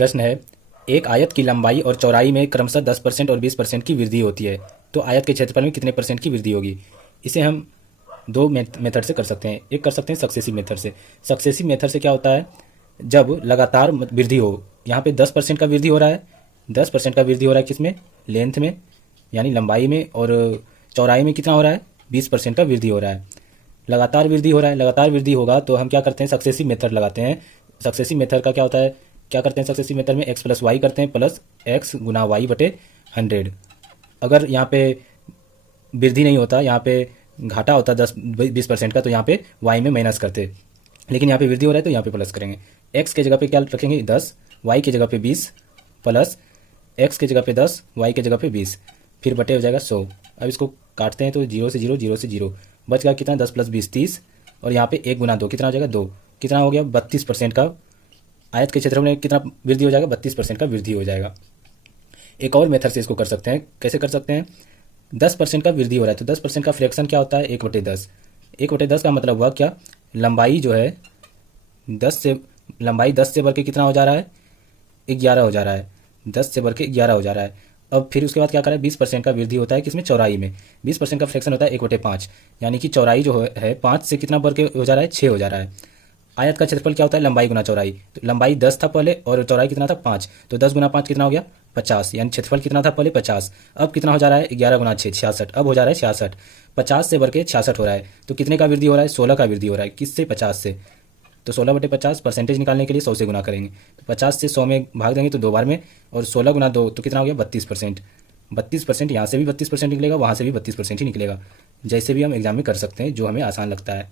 प्रश्न है, एक आयत की लंबाई और चौड़ाई में क्रमशः 10% और 20% की वृद्धि होती है, तो आयत के क्षेत्रफल में कितने परसेंट की वृद्धि होगी। इसे हम दो मेथड से कर सकते हैं। एक कर सकते हैं सक्सेसिव मेथड से। सक्सेसिव मेथड से क्या होता है, जब लगातार वृद्धि हो, यहाँ पे 10% का वृद्धि हो रहा है, 10% का वृद्धि हो रहा है किसमें, लेंथ में यानी लंबाई में, और चौड़ाई में कितना हो रहा है, 20% का वृद्धि हो रहा है। लगातार वृद्धि हो रहा है, लगातार वृद्धि होगा तो हम क्या करते हैं, सक्सेसिव मेथड लगाते हैं। सक्सेसिव मेथड का क्या होता है, क्या करते हैं सक्सेसिव मेथड में x प्लस वाई करते हैं, प्लस x गुना वाई बटे 100। अगर यहाँ पे वृद्धि नहीं होता, यहाँ पे घाटा होता 10-20% का, तो यहाँ पे y में माइनस करते, लेकिन यहाँ पे वृद्धि हो रहा है तो यहाँ पे प्लस करेंगे। x के जगह पे क्या रखेंगे 10, y की जगह पे 20, प्लस x के जगह पे 10, y के जगह पे 20, फिर बटे हो जाएगा 100। अब इसको काटते हैं तो 0 से 0, 0 से 0, बच गया कितना, 10 प्लस 20 30, और यहाँ पे 1 गुना 2 कितना हो जाएगा 2, कितना हो गया 32% का। आयत के क्षेत्र में कितना वृद्धि हो जाएगा, 32% का वृद्धि हो जाएगा। एक और मेथड से इसको कर सकते हैं। कैसे कर सकते हैं, 10% का वृद्धि हो रहा है तो 10% का फ्रैक्शन क्या होता है, 1/10। 1/10 का मतलब हुआ क्या, लंबाई जो है 10 से बढ़ के कितना हो जा रहा है, 11 हो जा रहा है, 10 से बढ़ के 11 हो जा रहा है। अब फिर उसके बाद क्या करें, 20% का वृद्धि होता है किसमें, चौड़ाई में। 20% का फ्रैक्शन होता है 1/5, यानी कि चौड़ाई जो है 5 से कितना बढ़ के हो जा रहा है, 6 हो जा रहा है। आयत का क्षेत्रफल क्या होता है, लंबाई गुना चौड़ाई। तो लंबाई 10 था पहले और चौड़ाई कितना था 5, तो 10 गुना 5 कितना हो गया 50, यानी क्षेत्रफल कितना था पहले 50, अब कितना हो जा रहा है 11 गुना 6 66, अब हो जा रहा है 66। 50 से बढ़ के 66 हो रहा है, तो कितने का वृद्धि हो रहा है, 16 का वृद्धि हो रहा है। किससे, 50 से। तो 16/50 परसेंटेज निकालने के लिए 100 से गुना करेंगे, तो 50 से 100 में भाग देंगे तो 2 बार में, और 16 गुना 2 तो कितना हो गया 32%। 32%, यहाँ से भी 32% निकलेगा, वहाँ से भी 32% ही निकलेगा। जैसे भी हम एग्जाम में कर सकते हैं, जो हमें आसान लगता है।